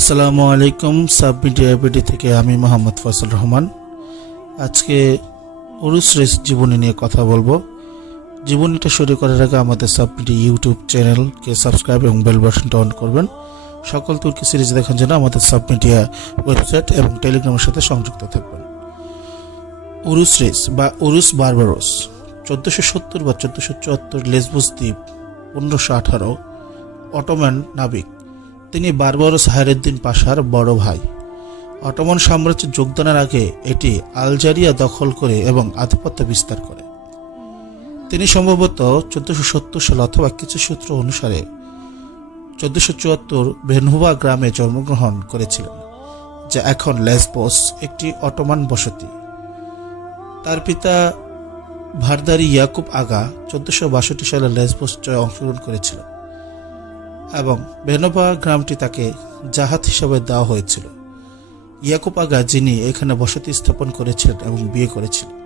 আসসালামু আলাইকুম, sub media BD থেকে আমি মোহাম্মদ ফসল রহমান। আজকে উরুস রেস জীবনী নিয়ে কথা বলব। জীবনীটা শুরু করার আগে আমাদের সাব মিডিয়া ইউটিউব চ্যানেলকে সাবস্ক্রাইব এবং বেল বাটনটা অন করবেন। সকল তুর্কি সিরিজ দেখার জন্য আমাদের সাব মিডিয়া ওয়েবসাইট এবং টেলিগ্রামের সাথে সংযুক্ত থাকবেন। উরুস রেস বা উরুস বারবারোস, চোদ্দোশো সত্তর বা চোদ্দোশো চুয়াত্তর লেসবুস দ্বীপ, পনেরোশো আঠারো, অটোম্যান নাবিক। তিনি বারবারোস হায়রুদ্দিন পাশার বড় ভাই। অটোমান সাম্রাজ্যে যোগদানের আগে এটি আলজারিয়া দখল করে এবং আধিপত্য বিস্তার করে। তিনি সম্ভবত চোদ্দশো সত্তর সাল অথবা কিছু সূত্র অনুসারে চোদ্দশো চুয়াত্তর ভেনহুবা গ্রামে জন্মগ্রহণ করেছিলেন, যা এখন লেসবোস একটি অটোমান বসতি। তার পিতা ভারদারি ইয়াকুব আগা চোদ্দশো বাষট্টি সালে লেসবোস জয়ে অংশগ্রহণ করেছিলেন। এবং বেনোভা গ্রামটি তাকে জাহাত হিসাবে দেওয়া হয়েছিল। ইয়াকুব যিনি এখানে বসতি স্থাপন করেছিলেন এবং বিয়ে করেছিলেন,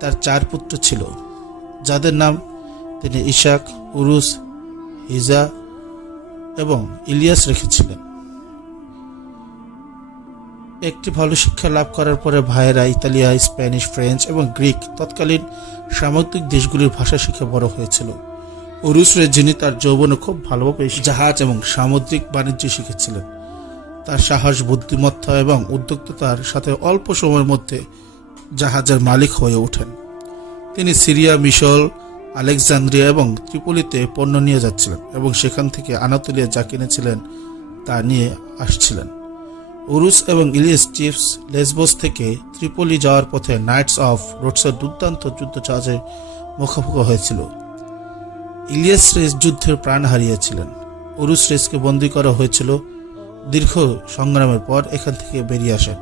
তার চার পুত্র ছিল, যাদের নাম তিনি ইশাক, উরুস, হিজা এবং ইলিয়াস রেখেছিলেন। একটি ভালো শিক্ষা লাভ করার পরে ভাইয়েরা ইতালিয়া, স্প্যানিশ, ফ্রেঞ্চ এবং গ্রিক তৎকালীন সামুদ্রিক দেশগুলির ভাষা শিখে বড় হয়েছিল। উরুসরে যিনি তার যৌবনে খুব ভালোভাবে জাহাজ এবং সামুদ্রিক বাণিজ্য শিখেছিলেন। তার সাহস, বুদ্ধিমত্তা এবং উদ্যোক্তার সাথে অল্প সময়ের মধ্যে জাহাজের মালিক হয়ে ওঠেন। তিনি সিরিয়া মিশল আলেকজান্দ্রিয়া এবং ত্রিপলিতে পণ্য নিয়ে যাচ্ছিলেন এবং সেখান থেকে আনাতোলিয়া যা কিনেছিলেন তা নিয়ে আসছিলেন। উরুস এবং ইলিয়াস চিপস লেসবোস থেকে ত্রিপলি যাওয়ার পথে নাইটস অফ রোডসের দুর্দান্ত যুদ্ধ জাহাজে মুখোমুখি হয়েছিল। ইলিয়াস রেস যুদ্ধের প্রাণ হারিয়েছিলেন। উরুস রেসকে বন্দি করা হয়েছিল দীর্ঘ সংগ্রামের পর এখান থেকে বেরিয়ে আসেন।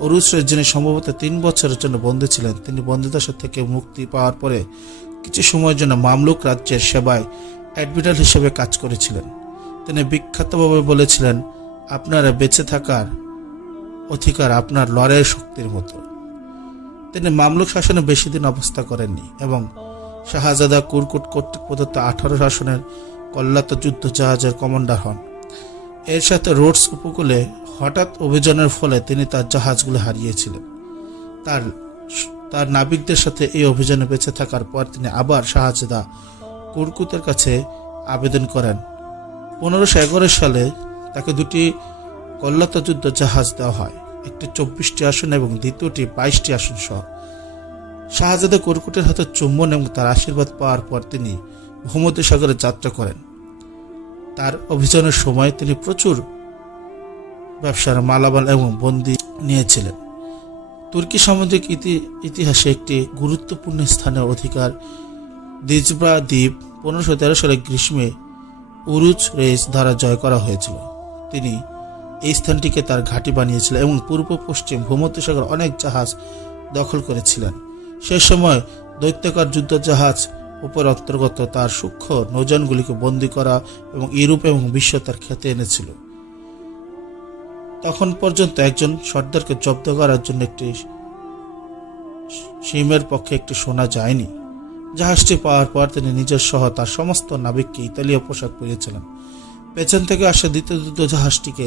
উরুস রেস, যিনি সম্ভবত তিন বছরের জন্য বন্দী ছিলেন, তিনি বন্দিদশা থেকে মুক্তি পাওয়ার পরে কিছু সময়ের জন্য মামলুক রাজ্যের সেবায় অ্যাডমিরাল হিসেবে কাজ করেছিলেন। তিনি বিখ্যাতভাবে বলেছিলেন, আপনারা বেঁচে থাকার অধিকার আপনার লড়াইয়ের শক্তির মতো। তিনি মামলুক শাসনে বেশি দিন অবস্থা করেননি এবং শাহজাদা কুরকুট কর্তৃক প্রদত্ত আঠারো শাসনের কল্লাত যুদ্ধ জাহাজের কমান্ডার হন। এর সাথে রোডস উপকূলে হঠাৎ অভিযানের ফলে তিনি তার জাহাজগুলো হারিয়েছিলেন। তার তার নাবিকদের সাথে এই অভিযানে বেঁচে থাকার পর তিনি আবার শাহজাদা কুরকুতের কাছে আবেদন করেন। পনেরোশো এগারো সালে তাকে দুটি কল্লাত যুদ্ধ জাহাজ দেওয়া হয়, একটি চব্বিশটি আসন এবং দ্বিতীয়টি বাইশটি আসন সহ। শাহজাদা কর্কুটের হাতে চুম্বন এবং তার আশীর্বাদ পাওয়ার পর তিনি ভূমধ্য সাগরে যাত্রা করেন। তার অভিযানের সময় তিনি প্রচুর ব্যবসার মালামাল এবং বন্দি নিয়েছিলেন। তুর্কি সামুদ্রিক ইতি- ইতিহাসে একটি গুরুত্বপূর্ণ স্থানের অধিকার দিজব্রা দ্বীপ পনেরোশো তেরো সালে গ্রীষ্মে উরুজ রেস দ্বারা জয় করা হয়েছিল। তিনি এই স্থানটিকে তার ঘাঁটি বানিয়েছিলেন এবং পূর্ব পশ্চিম ভূমধ্যসাগর অনেক জাহাজ দখল করেছিলেন। সে সময় দৈত্যাকার যুদ্ধ জাহাজ উপর অন্তর্গত তার সূক্ষ্ম নৌযানগুলিকে বন্দী করা এবং ইউরোপ এবং বিশ্ব তার খ্যাতি এনেছিল। তখন পর্যন্ত একজন সর্দারকে জব্দ করার জন্য একটি সিমের পক্ষে একটি শোনা যায়নি। জাহাজটি পাওয়ার পর তিনি নিজের সহ তার সমস্ত নাবিককে ইতালীয় পোশাক পরিয়েছিলেন। পেছন থেকে আসা দ্বিতীয় যুদ্ধ জাহাজটিকে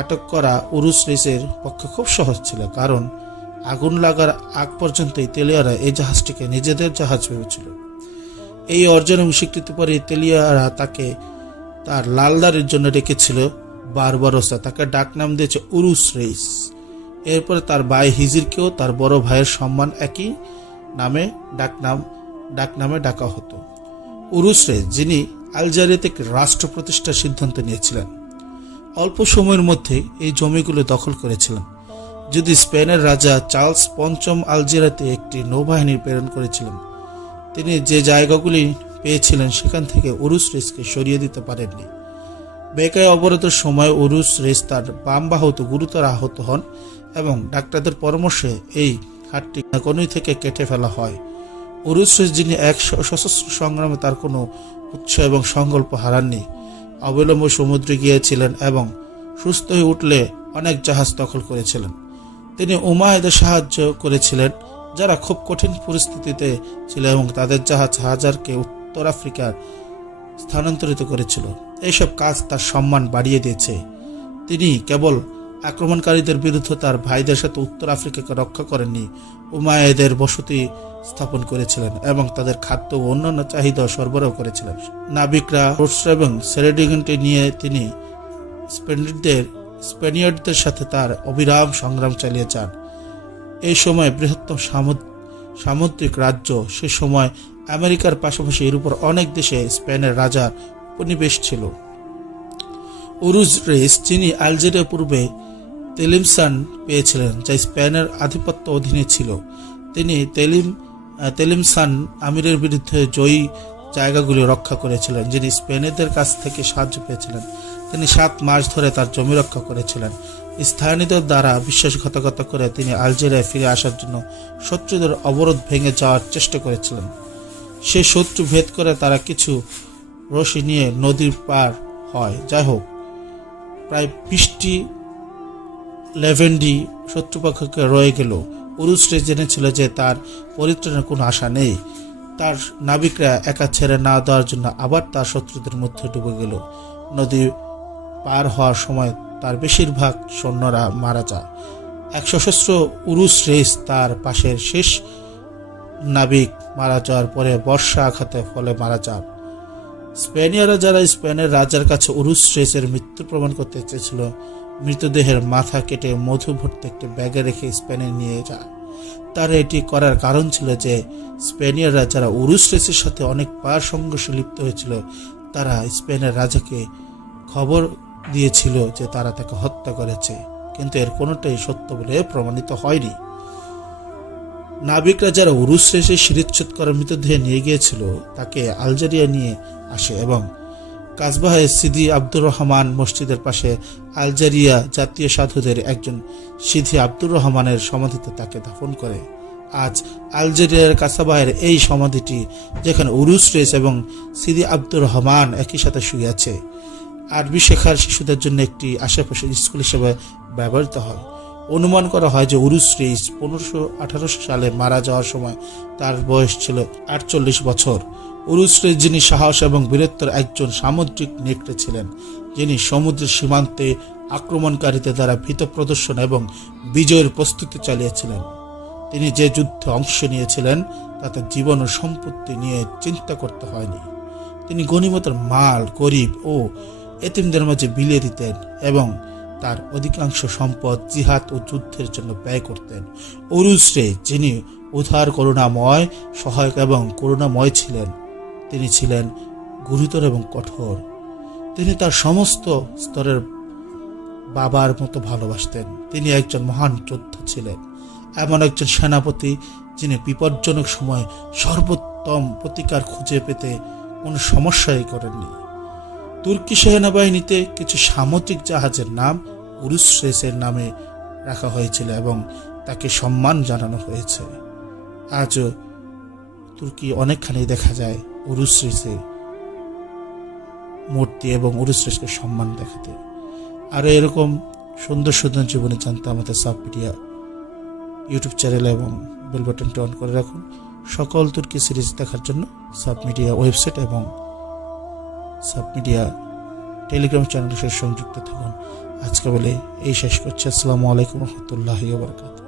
আটক করা উরুস রেসের পক্ষে খুব সহজ ছিল, কারণ আগুন লাগার আগ পর্যন্ত ইতালিয়ারা এই জাহাজটিকে নিজেদের জাহাজ ভেবেছিল। এই অর্জন এবং স্বীকৃতি পরে ইতালিয়ারা তাকে তার লালদারের জন্য রেখেছিল বারবারোসা। তাকে ডাকনাম দিয়েছে উরুস রেস এরপরে তার ভাই হিজিরকেও তার বড় ভাইয়ের সম্মান একই নামে ডাকনাম ডাকনামে ডাকা হতো। উরুস রেস যিনি আলজারিয়াতে একটি রাষ্ট্র প্রতিষ্ঠার সিদ্ধান্ত নিয়েছিলেন, অল্প সময়ের মধ্যে এই জমিগুলো দখল করেছিলেন। যদি স্পেনের রাজা চার্লস পঞ্চম আলজেরিয়াতে একটি নৌবাহিনী প্রেরণ করেছিলেন, তিনি যে জায়গাগুলি পেয়েছিলেন সেখান থেকে উরুস রেসকে সরিয়ে দিতে পারেননি। বেকায় অবরোধের সময় উরুস রেস তার বাম বাহুতে গুরুতর আহত হন এবং ডাক্তারদের পরামর্শে এই হাটটি কনুই থেকে কেটে ফেলা হয়। উরুস রেস যিনি এক সশস্ত্র সংগ্রামে তার কোনো উৎস এবং সংকল্প হারাননি অবিলম্বে সমুদ্রে গিয়েছিলেন এবং সুস্থ হয়ে উঠলে অনেক জাহাজ দখল করেছিলেন। তিনি উমায়দের সাহায্য করেছিলেন, যারা খুব কঠিন পরিস্থিতিতে ছিল এবং তাদের জাহাজ হাজারকে উত্তর আফ্রিকার স্থানান্তরিত করেছিল। এইসব কাজ তার সম্মান বাড়িয়ে দিয়েছে। তিনি কেবল আক্রমণকারীদের বিরুদ্ধে তার ভাইদের সাথে উত্তর আফ্রিকাকে রক্ষা করেননি, উমায়েদের বসতি স্থাপন করেছিলেন এবং তাদের খাদ্য ও অন্যান্য চাহিদা সরবরাহ করেছিলেন। নাবিকরা রোডস্টার এবং সেরেডিগেন্টে নিয়ে তিনি স্পেনিয়ারদের স্পেনিয়ার্ডদের সাথে তার অবিরাম সংগ্রাম চালিয়ে যান। এই সময় বৃহত্তম সামুদ্রিক রাজ্য, সে সময় আমেরিকার পাশাপাশি উপর অনেক দেশে স্পেনের রাজার উপনিবেশ ছিল। উরুজ রেস, যিনি আলজেরিয়া পূর্বে তেলিমসান পেয়েছিলেন, যা স্পেনের আধিপত্য অধীনে ছিল। তিনি তেলিম তেলিমসান আমিরের বিরুদ্ধে জয়ী জায়গাগুলি রক্ষা করেছিলেন, যিনি স্পেনীয়দের কাছ থেকে সাহায্য পেয়েছিলেন। তিনি সাত মাস ধরে তার জমি রক্ষা করেছিলেন। স্থানীয়দের দ্বারা বিশ্বাসঘাতকতা করে তিনি আলজেরিয়ায় ফিরে আসার জন্য শত্রুদের অবরোধ ভেঙে যাওয়ার চেষ্টা করেছিলেন। সে শত্রু ভেদ করে তারা কিছু রশি নিয়ে নদীর পার হয়। যাই হোক, প্রায় বিশটি লেভেন্ডি শত্রুপক্ষকে রয়ে গেল। উরুসরে জেনেছিল যে তার পরিত্রাণের কোনো আশা নেই। তার নাবিকরা একা ছেড়ে না দেওয়ার জন্য আবার তার শত্রুদের মধ্যে ডুবে গেল। নদী পার হওয়ার সময় তার বেশিরভাগ সৈন্যরা মারা যায়। এক সশস্ত্র উরুস রেস তার পাশের শেষ নাবিক মারা যাওয়ার পরে বর্ষা আঘাতে ফলে মারা যান। স্পেনীয়রা যারা স্পেনের রাজার কাছে উরুস রেসের মৃত্যু প্রমাণ করতে চেয়েছিল, মৃতদেহের মাথা কেটে মধু ভর্তি একটি ব্যাগে রেখে স্পেনে নিয়ে যায়। তার এটি করার কারণ ছিল যে স্পেনীয়রা যারা উরুস রেসের সাথে অনেকবার সংঘর্ষে লিপ্ত হয়েছিল, তারা স্পেনের রাজাকে খবর দিয়েছিল যে তারা তাকে হত্যা করেছে। কিন্তু এর কোনোটাই সত্য বলে প্রমাণিত হয়নি। নাবিকরা যারা উরুস শেষে শিরিচ্ছেদ করার মৃতদেহ নিয়ে গিয়েছিল, তাকে আলজেরিয়া নিয়ে আসে এবং কাজবাহে সিদি আব্দুর রহমান মসজিদের পাশে আলজেরিয়া জাতীয় সাধুদের একজন সিদি আব্দুর রহমানের সমাধিতে তাকে দাফন করে। আজ আলজেরিয়ার কাসাবাহের এই সমাধিটি যেখানে উরুস রেস এবং সিদি আব্দুর রহমান একই সাথে শুয়ে আছে। আরবি শেখার শিশুদের জন্য একটি আশেপাশের স্কুল হিসেবে ব্যবহৃত হয়। অনুমান করা হয় যে উরুস রেইস পনেরোশো আঠারোশো সালে মারা যাওয়ার সময় তার বয়স ছিল আটচল্লিশ বছর। উরুস রেইস যিনি সাহস এবং বীরত্বের একজন সামুদ্রিক নেকড়ে ছিলেন, যিনি সমুদ্রের সীমান্তে আক্রমণকারীদের দ্বারা ভীত প্রদর্শন এবং বিজয়ের প্রস্তুতি চালিয়েছিলেন। তিনি যে যুদ্ধে অংশ নিয়েছিলেন, তাতে জীবন ও সম্পত্তি নিয়ে চিন্তা করতে হয়নি। তিনি গণিমতের মাল, গরিব ও এতিমদের মাঝে বিলিয়ে দিতেন এবং তার অধিকাংশ সম্পদ জিহাদ ও যুদ্ধের জন্য ব্যয় করতেন। অরুসরে যিনি উদার করুণাময়, সহায়ক এবং করুণাময় ছিলেন, তিনি ছিলেন গুরুতর এবং কঠোর। তিনি তার সমস্ত স্তরের বাবার মতো ভালোবাসতেন। তিনি একজন মহান যোদ্ধা ছিলেন, এমন একজন সেনাপতি যিনি বিপজ্জনক সময় সর্বোত্তম প্রতিকার খুঁজে পেতে কোনো সমস্যাই করেননি। তুর্কি সেনাবাহিনীতে কিছু সামুদ্রিক জাহাজের নাম উরুস রেসের নামে রাখা হয়েছিল এবং তাকে সম্মান জানানো হয়েছে। আজও তুর্কি অনেকখানি দেখা যায় উরুস রেসের মূর্তি এবং উরুস রেসকে সম্মান দেখাতে। আরও এরকম সুন্দর সুন্দর জীবনে জানতে আমাদের সাব মিডিয়া ইউটিউব চ্যানেল এবং বেল বাটনটি অন করে রাখুন। সকল তুর্কি সিরিজ দেখার জন্য সাব মিডিয়া ওয়েবসাইট এবং সাব মিডিয়া, টেলিগ্রাম চ্যানেলের সাথে সংযুক্ত থাকুন। আজকে বলে এই শেষ করছি। আসসালামু আলাইকুম রহমতুল্লাহ বারকাত